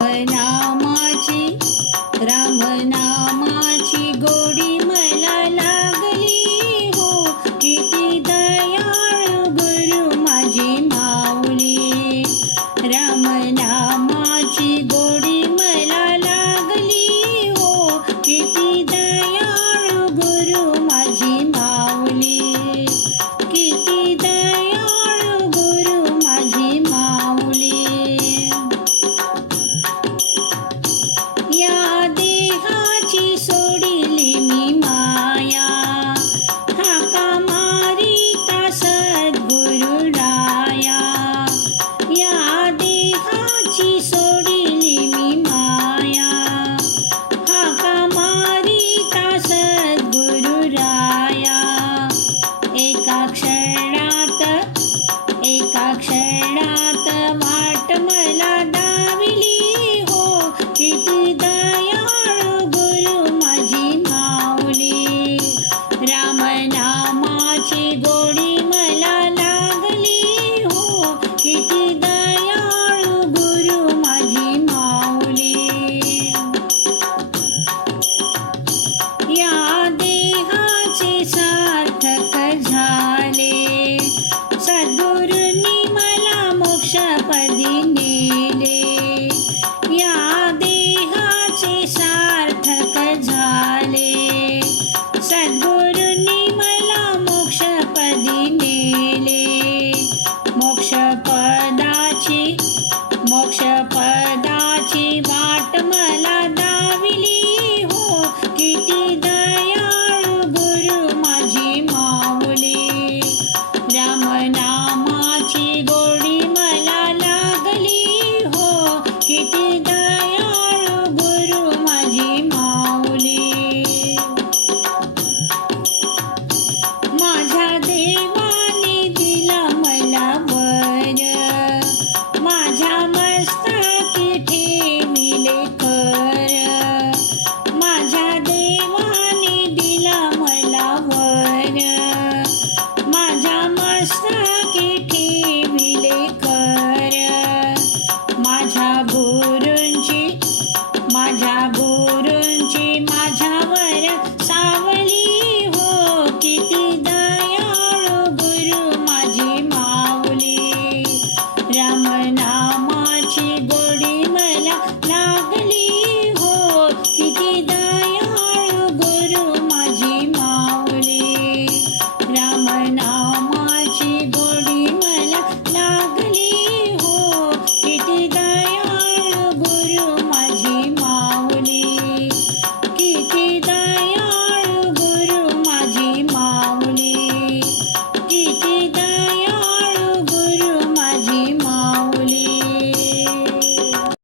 Ngày तुझी गोडी मला लागली हो। किती दयाळू गुरु माझी माऊली। या देहाचे सा ಗೋಳ